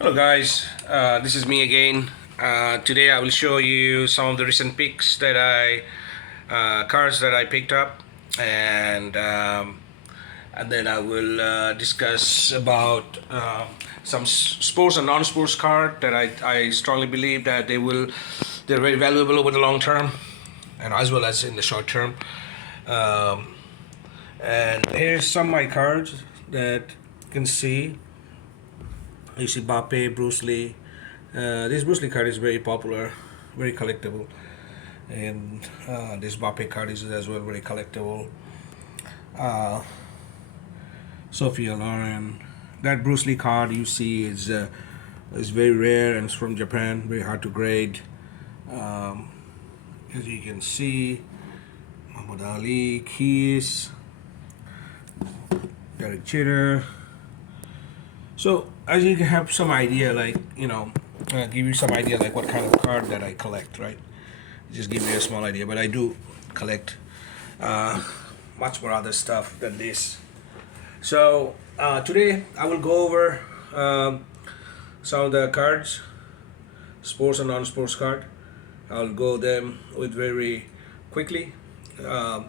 Hello guys, this is me again. Today I will show you some of the recent picks that cards that I picked up, and and then I will discuss about some sports and non-sports card that I strongly believe that they're very valuable over the long term, and as well as in the short term. Um, and here's some of my cards that you can see. You see Mbappe, Bruce Lee. This Bruce Lee card is very popular, very collectible, and this Mbappe card is as well very collectible. Uh, Sophia Loren. That Bruce Lee card you see is very rare and it's from Japan, very hard to grade. Um, as you can see, Muhammad Ali, Keys, Derek Chitter. So as you can have some idea, like give you some idea like what kind of card that I collect, right? Just give you a small idea, but I do collect uh, much more other stuff than this. So today I will go over some of the cards, sports and non-sports card. I'll go them with very quickly, um,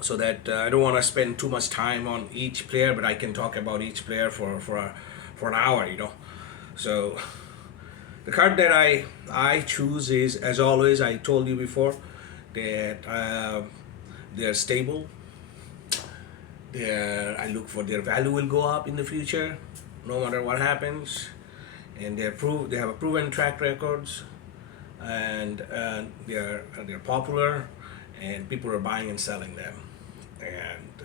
so that I don't want to spend too much time on each player, but I can talk about each player for an hour. So the card that I choose is, as always, I told you before that they're stable. I look for their value will go up in the future, no matter what happens, and they have a proven track records, and they're popular, and people are buying and selling them, and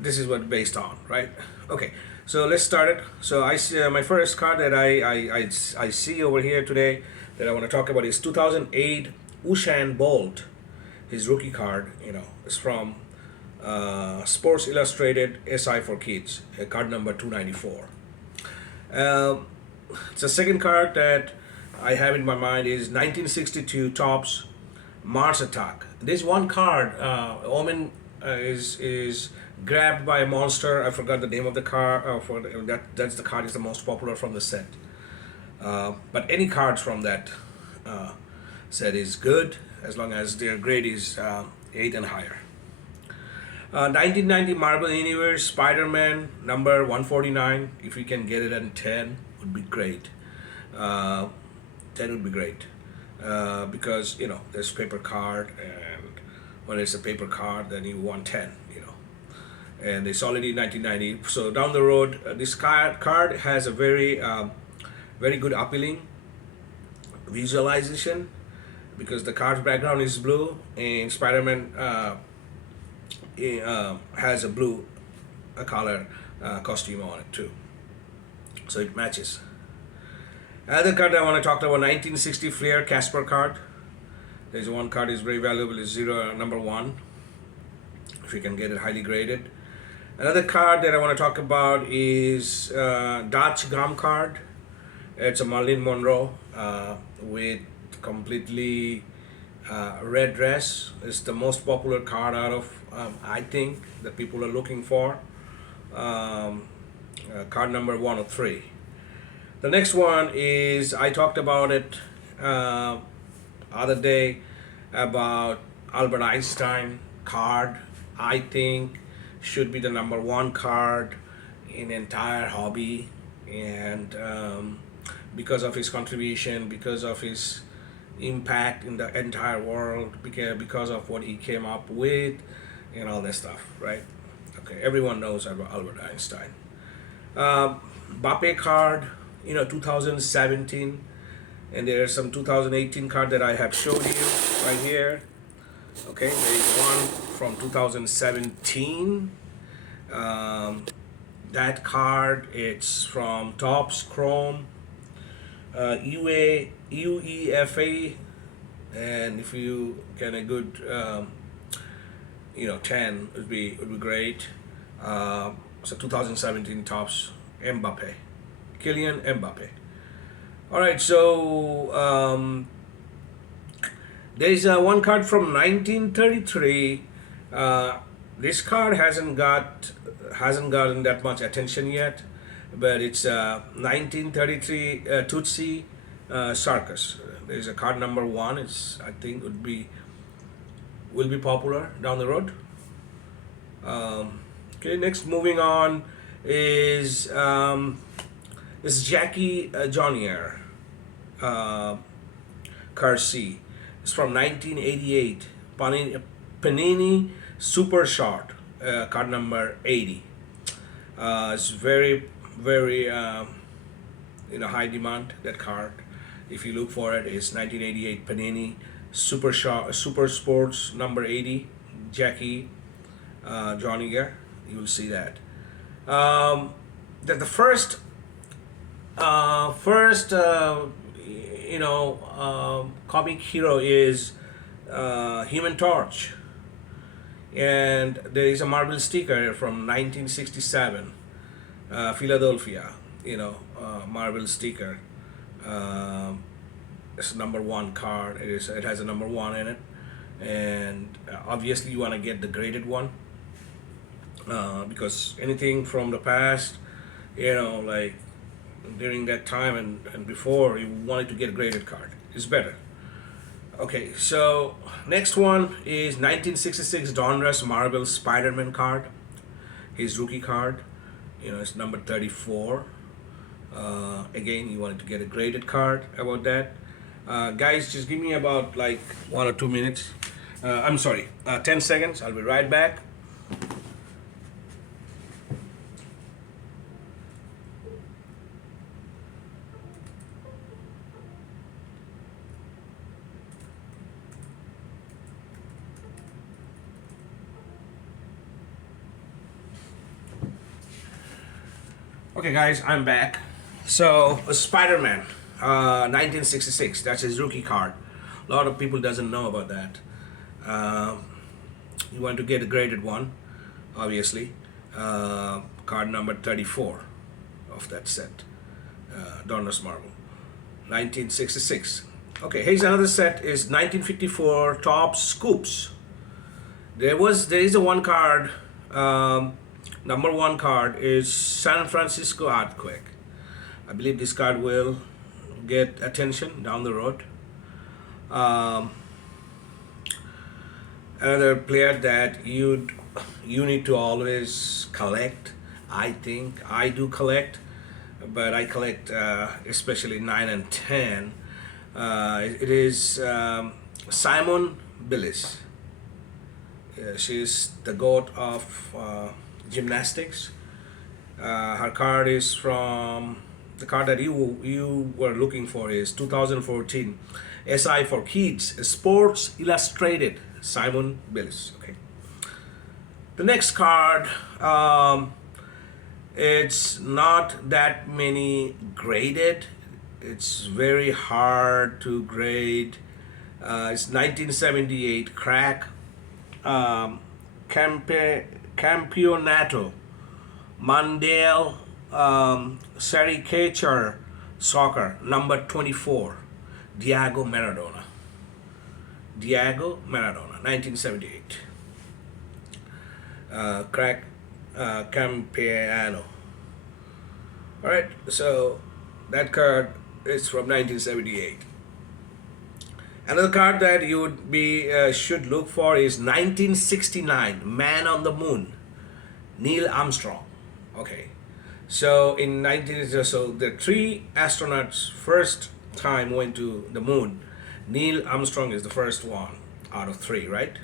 this is what based on, right? Okay, so let's start it. So I see my first card that I see over here today that I want to talk about is 2008 Usain Bolt. His rookie card, is from Sports Illustrated SI for Kids, card number 294. The second card that I have in my mind is 1962 Topps Mars Attack. This one card, Omen, is grabbed by a monster. I forgot the name of the card. That's the card is the most popular from the set. But any cards from that set is good as long as their grade is 8 and higher. 1990 Marvel Universe Spider-Man number 149. If you can get it at 10, would be great. 10 would be great, because there's paper card, and when it's a paper card, then you want 10. And it's already 1990. So down the road, this card has a very good appealing visualization, because the card's background is blue, and Spider-Man has a blue color costume on it too, so it matches. Another card I want to talk about, 1960 Flair Casper card. There's one card is very valuable, is number 1. If you can get it highly graded. Another card that I want to talk about is Dutch Gum card. It's a Marilyn Monroe with completely red dress. It's the most popular card out of I think that people are looking for. Card number 103. The next one is, I talked about it other day, about Albert Einstein card. I think should be the number 1 card in entire hobby, and because of his contribution, because of his impact in the entire world, because of what he came up with and all that stuff, right? Okay, everyone knows about Albert Einstein. Mbappe card, 2017, and there's some 2018 card that I have showed you right here. Okay, there is one from 2017. That card, it's from Topps Chrome, UEFA, and if you get a good 10 would be great. So 2017 Topps Mbappe, Kylian Mbappe. All right, so there is one card from 1933. This card hasn't gotten that much attention yet, but it's 1933 Tutsi Circus. There's a card number one. It's, I think, will be popular down the road. Okay, next moving on is Jackie Johnier uh, Car C. It's from 1988. Panini Super Short, card number 80. It's very high demand, that card. If you look for it, it's 1988 Panini Super Short Super Sports number 80, Jackie Johnny Gare. You will see that. That the first comic hero is Human Torch, and there is a Marvel sticker from 1967, Philadelphia. Marvel sticker. It's number one card. It has a number one in it, and obviously you want to get the graded one, because anything from the past, like during that time and before, you wanted to get a graded card. It's better. Okay, so next one is 1966 Donruss Marvel Spider-Man card. His rookie card. It's number 34. Again, you wanted to get a graded card about that. Guys, just give me about like 1 or 2 minutes. I'm sorry, 10 seconds. I'll be right back. Okay, guys, I'm back. So, Spider-Man, 1966. That's his rookie card. A lot of people doesn't know about that. You want to get a graded one, obviously. Card number 34 of that set. Donruss Marvel, 1966. Okay, here's another set. Is 1954 Top Scoops. There is a one card. Number one card is San Francisco Earthquake. I believe this card will get attention down the road. Another player that you need to always collect. I think I do collect, but I collect especially 9 and 10. It is Simon Billis. She's the goat of gymnastics. Her card is from the card that you were looking for is 2014 SI for Kids Sports Illustrated, Simon Billis. Okay. The next card, it's not that many graded. It's very hard to grade. It's 1978 crack Campionato Mondial Caricature Soccer number 24, Diego Maradona. 1978. Crack Campiano. All right, so that card is from 1978. Another card that you would should look for is 1969 Man on the Moon, Neil Armstrong. Okay, so so the three astronauts first time went to the moon. Neil Armstrong is the first one out of three, right?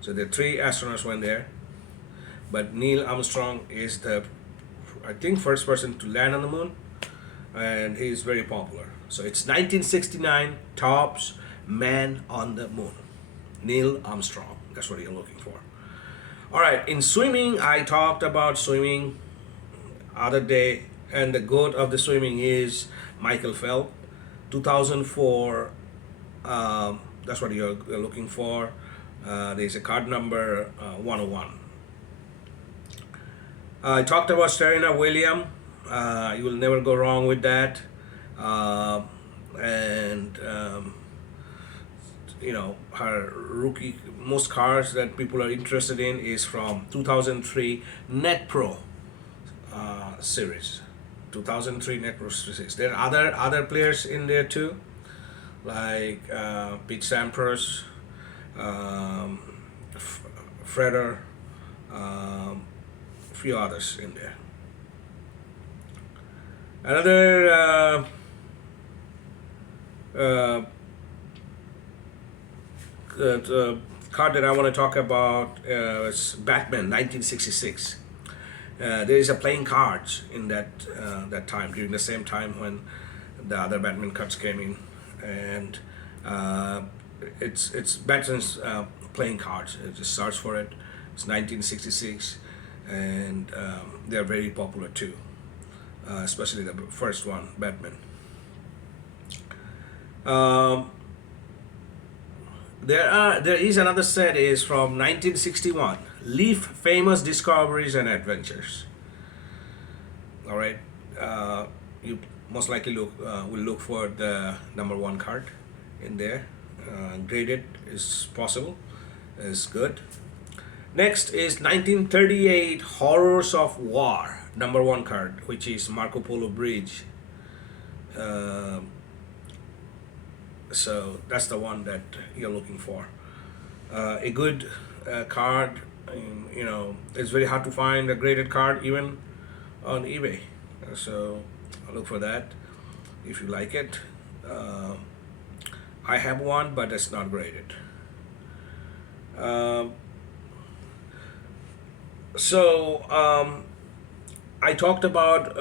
So the three astronauts went there, but Neil Armstrong is I think first person to land on the moon, and he's very popular. So it's 1969 Topps Man on the Moon, Neil Armstrong. That's what you're looking for. All right, in swimming, I talked about swimming other day, and the goat of the swimming is Michael Phelps, 2004. That's what you're looking for. There's a card number 101. I talked about Serena Williams. You will never go wrong with that. And her rookie, most cards that people are interested in is from 2003 Net Pro series. 2003 Necrosis. There are other players in there too, like Pete Sampras, um, Freder, a few others in there. Another uh, card that I want to talk about is Batman 1966. There is a playing cards in that time, during the same time when the other Batman cards came in, and uh, it's Batman's playing cards. Just search for it. It's 1966, and they are very popular too, especially the first one, Batman. Um, there is another set is from 1961, Leaf Famous Discoveries and Adventures. All right, you most likely will look for the number one card in there. Graded is possible, is good. Next is 1938 Horrors of War number one card, which is Marco Polo Bridge. Um so that's the one that you're looking for. A good card. It's very hard to find a graded card even on eBay. So I'll look for that if you like it. Uh, I have one, but it's not graded. Um, so I talked about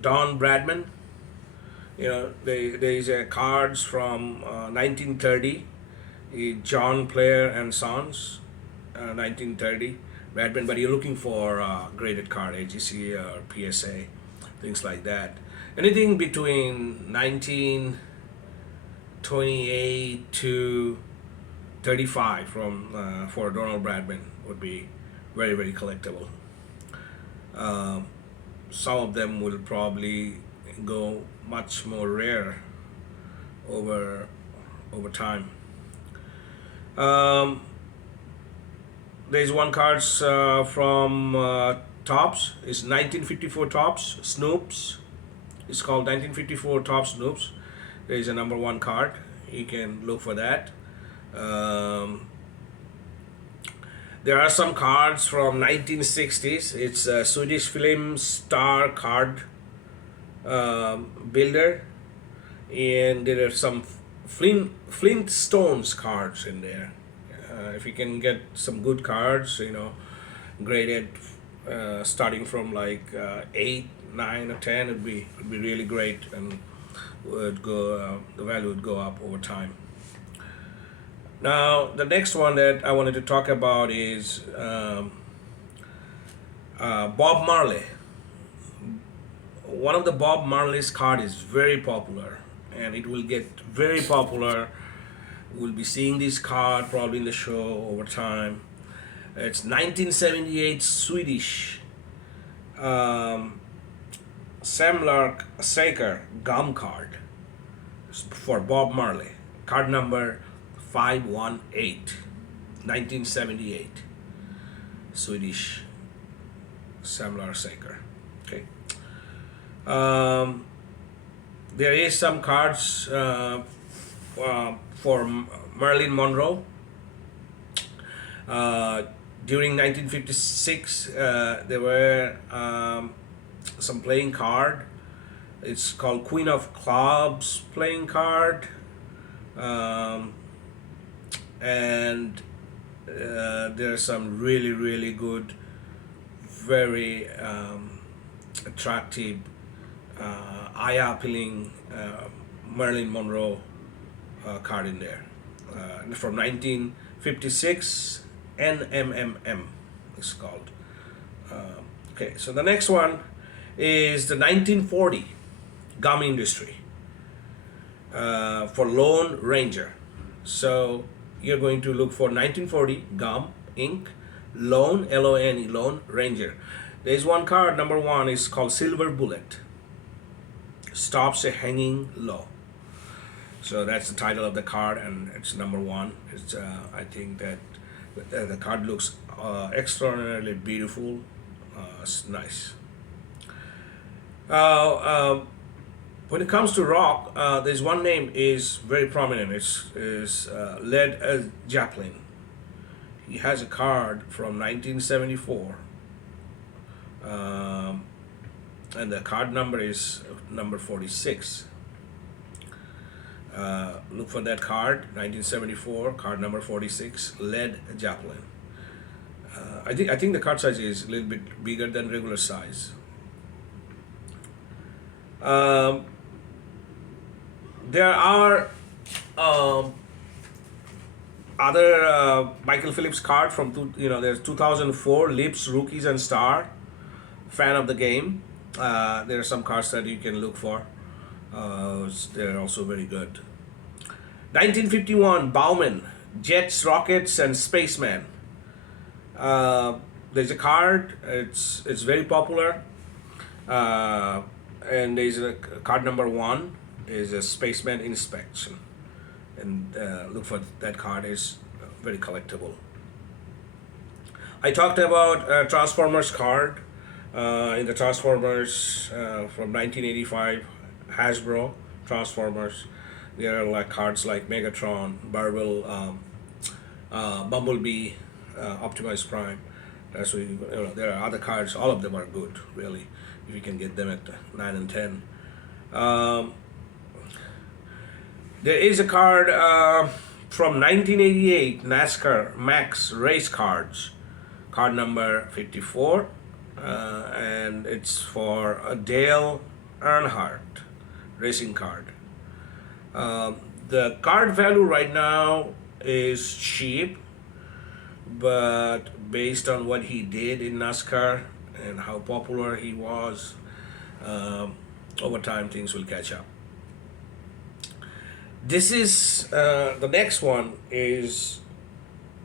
Don Bradman. There is a cards from 1930, John Player and Sons, 1930 Bradman. But you're looking for graded card, AGC or PSA, things like that. Anything between 1928 to 35 from for Donald Bradman would be very, very collectible. Um, some of them will probably go much more rare over time. Um, there's one cards from Tops. It's 1954 Tops Snoops. It's called 1954 Tops Snoops. There is a number one card. You can look for that. Um, there are some cards from 1960s. It's a Swedish film star card builder, and there are some Flintstones cards in there. If you can get some good cards, graded, starting from like 8, 9, or 10, it'd be really great, and would go the value would go up over time. Now the next one that I wanted to talk about is Bob Marley. One of the Bob Marley's card is very popular, and it will get very popular. We'll be seeing this card probably in the show over time. It's 1978 Swedish Samlark Saker gum card for Bob Marley. Card number 518, 1978 Swedish Samlar Saker. Okay. Um, there is some cards for Marilyn Monroe. During 1956, there were some playing card. It's called Queen of Clubs playing card, and there are some really, really good, very attractive, eye-appealing Marilyn Monroe card in there. From 1956, NMMM is called. Okay, so the next one is the 1940 gum industry for Lone Ranger. So you're going to look for 1940 gum ink, Lone, Lone, Lone Ranger. There's one card, number one, is called Silver Bullet. Stops a hanging low. So that's the title of the card, and it's number one. It's I think that the card looks extraordinarily beautiful. It's nice. Uh, uh, when it comes to rock, there's one name is very prominent. It's Led Zeppelin. He has a card from 1974, um, and the card number is number 46. Look for that card, 1974, card number 46, Led Zeppelin. I think the card size is a little bit bigger than regular size. Um, there are um, other Michael Phillips card from there's 2004 Lips Rookies and Star, fan of the game. There are some cards that you can look for. They're also very good. 1951 Bauman, Jets, Rockets, and Spaceman. Uh, there's a card. It's very popular. Uh, and there's a card number one is a Spaceman Inspection, and look for that card is very collectible. I talked about Transformers card in the Transformers from 1985 Hasbro Transformers. There are like cards like Megatron, Barvel, Bumblebee, Optimus Prime. There are other cards. All of them are good, really, if you can get them at 9 and 10. Um, there is a card from 1988 NASCAR Max race cards, card number 54, and it's for a Dale Earnhardt racing card. The card value right now is cheap, but based on what he did in NASCAR and how popular he was, over time things will catch up. This is the next one is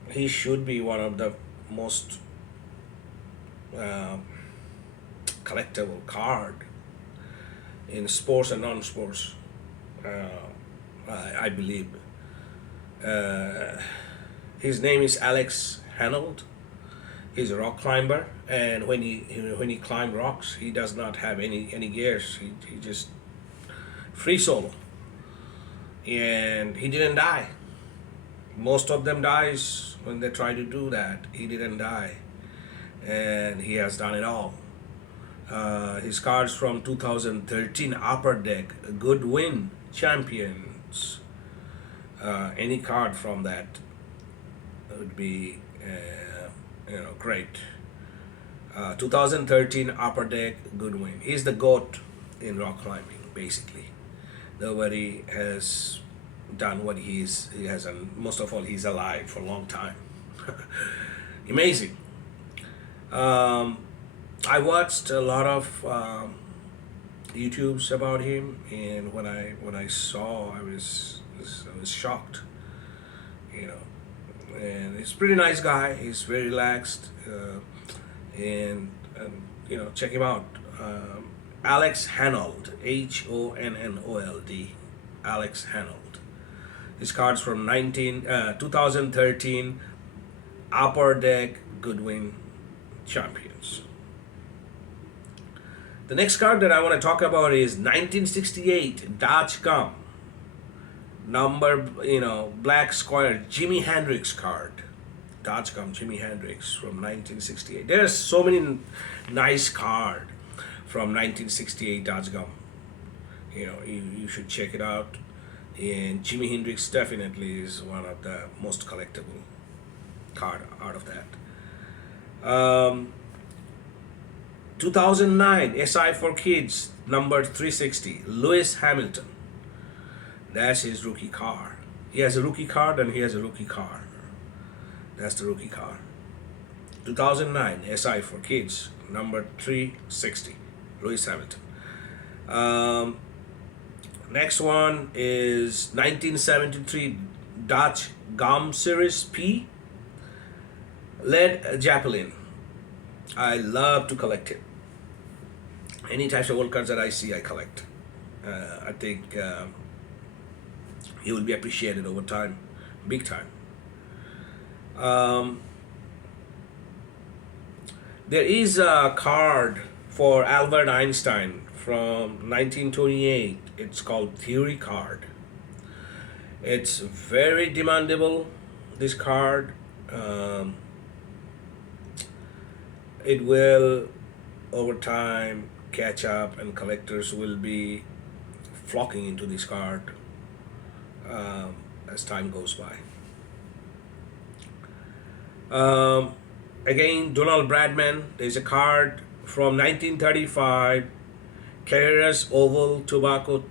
he should be one of the most uh, collectible card in sports and non-sports. I believe. His name is Alex Hanold. He's a rock climber, and when he climbs rocks, he does not have any gears. He just free solo, and he didn't die. Most of them dies when they try to do that. He didn't die, and he has done it all. His cards from 2013 Upper Deck Goodwin Champions. Any card from that would be great. 2013 Upper Deck Goodwin. He's the goat in rock climbing, basically. Nobody has done what he has done. Most of all, he's alive for a long time. Amazing. I watched a lot of YouTubes about him, and when I saw, I was shocked. You know, and he's a pretty nice guy. He's very relaxed, and check him out. Alex Hanold, Honnold, Alex Hanold. His cards from 2013 Upper Deck Goodwin Champions. The next card that I want to talk about is 1968 Dodge Gum number, black square Jimi Hendrix card. Dodge Gum Jimi Hendrix from 1968. There are so many nice card from 1968 Dodge Gum. You should check it out. And Jimi Hendrix definitely is one of the most collectible card out of that. 2009 SI for Kids number 360 Lewis Hamilton. That's his rookie car. He has a rookie card and he has a rookie car. That's the rookie car. 2009 SI for Kids number 360 Lewis Hamilton. Next one is 1973 Dodge Gum Series P Led Zeppelin. I love to collect it. Any types of old cards that I see, I collect. I think he will be appreciated over time, big time. There is a card for Albert Einstein from 1928. It's called Theory card. It's very demandable. This card, um, it will over time catch up, and collectors will be flocking into this card as time goes by. Um, Again, Donald Bradman. There's a card from 1935, Carreras Oval Tobacco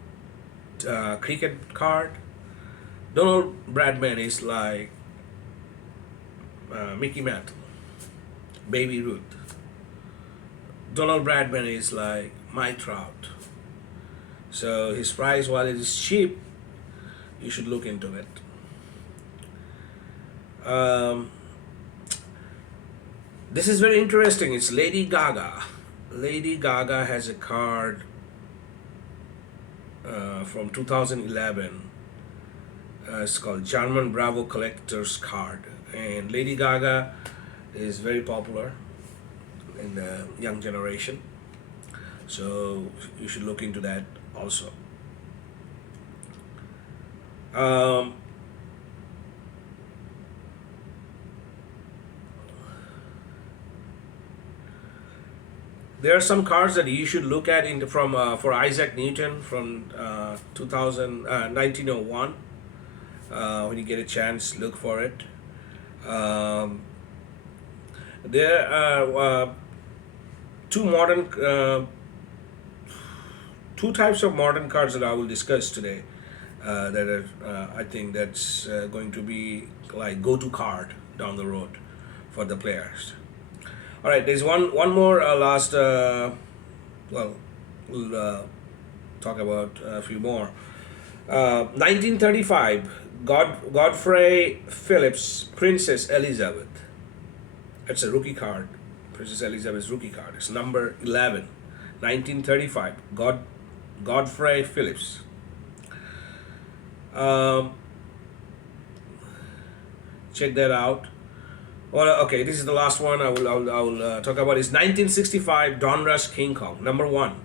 cricket card. Donald Bradman is like Mickey Mantle, Baby Ruth. Donald Bradman is like Mike Trout. So his price, while it is cheap, you should look into it. Um, this is very interesting. It's Lady Gaga. Lady Gaga has a card from 2011. It's called German Bravo Collector's Card. And Lady Gaga is very popular in the young generation. So you should look into that also. Um, there are some cards that you should look at from for Isaac Newton from 1901. When you get a chance, look for it. Um, there are two types of modern cards that I will discuss today. That are, I think that's going to be like go-to card down the road for the players. All right, there's one more last. Well, we'll talk about a few more. 1935, Godfrey Phillips, Princess Elizabeth. It's a rookie card. Princess Elizabeth's rookie card. It's number 11. 1935. Godfrey Phillips. Um, Check that out. Well, okay, this is the last one I will talk about. Is 1965 Donruss King Kong, number 1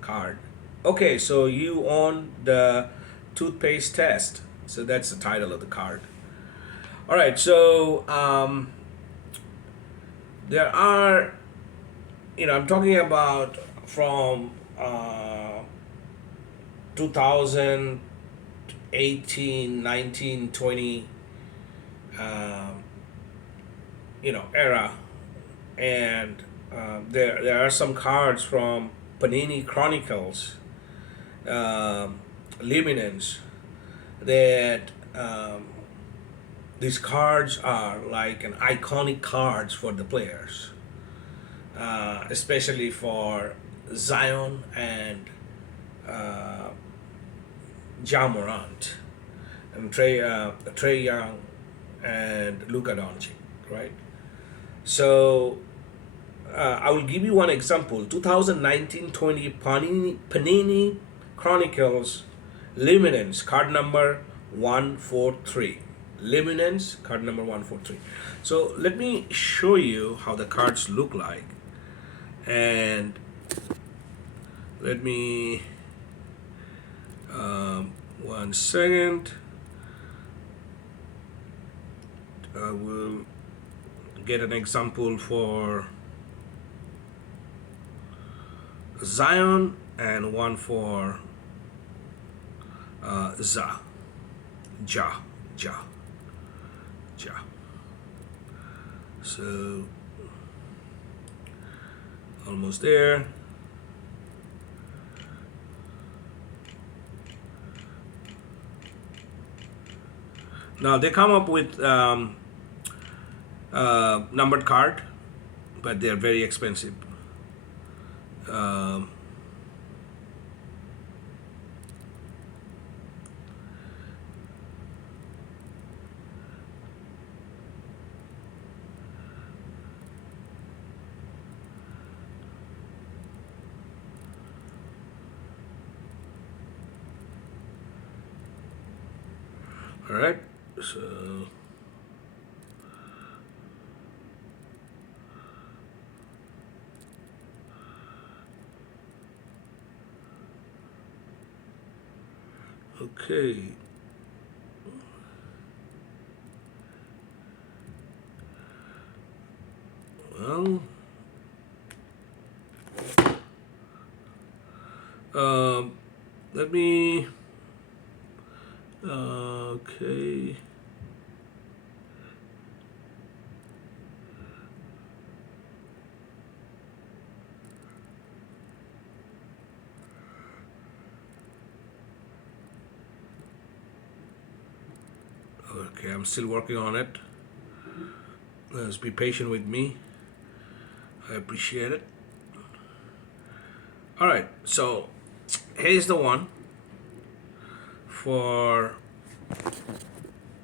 card. Okay, so you own the toothpaste test. So that's the title of the card. All right, so there are, I'm talking about from 2018, 19, 20, era, and there are some cards from Panini Chronicles, Luminance, that these cards are like an iconic cards for the players, especially for Zion and Ja Morant and Trey Young and Luka Doncic, right? So I will give you one example. 2019-20 Panini Chronicles Luminance, card number 143. Luminance, card number 143. So let me show you how the cards look like. And let me, 1 second. I will get an example for Zion and one for Ja. So almost there. Now they come up with numbered card, but they're very expensive. Um, all right, so Okay. Well, um, let me. Okay. Okay, I'm still working on it. Just be patient with me. I appreciate it. All right, so here's the one for